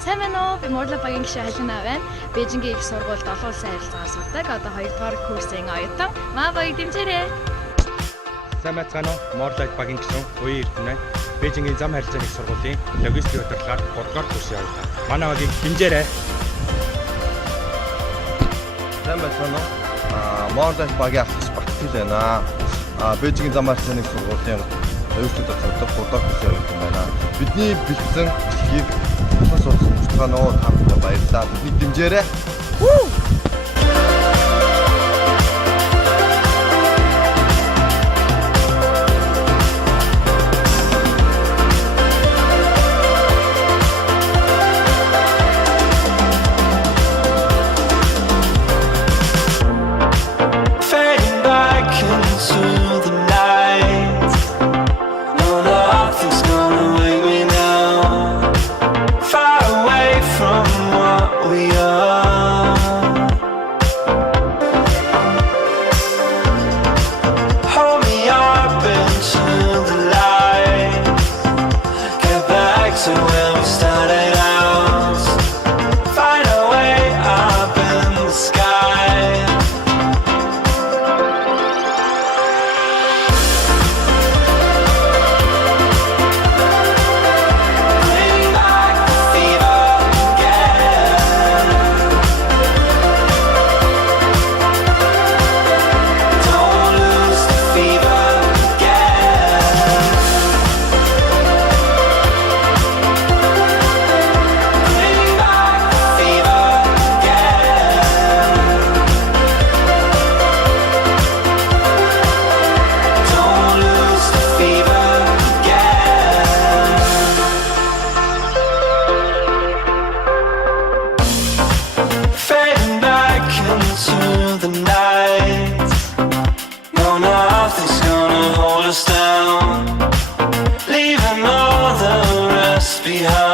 Сайн байна уу? Би Морла багийн гишүүн Халина байна. Бээжингийн их сургуульд олон улсын харилцаагаар сурдаг. Одоо 2 дугаар курсын оюутан. Маа багийг дэмжээрэй. Сайн байцгаана уу? Морла багийн гишүүн Уян Эрдэнэ. Бээжингийн зам харилцааны их сургуулийн логистик удирдлагаар 3 дугаар курсын оюутан. Манай багийг дэмжээрэй. Сайн байцгаана уу? Морла багийн ахс Батхил байна. Бээжингийн зам харилцааны их сургуулийн логистик удирдлагаар 3 дугаар курсын оюутан байна. Бидний бэлтгэсэн их бас судалгааны таамаг баярлалаа. Бидний дэмжээрэй. Leaving all the rest behind.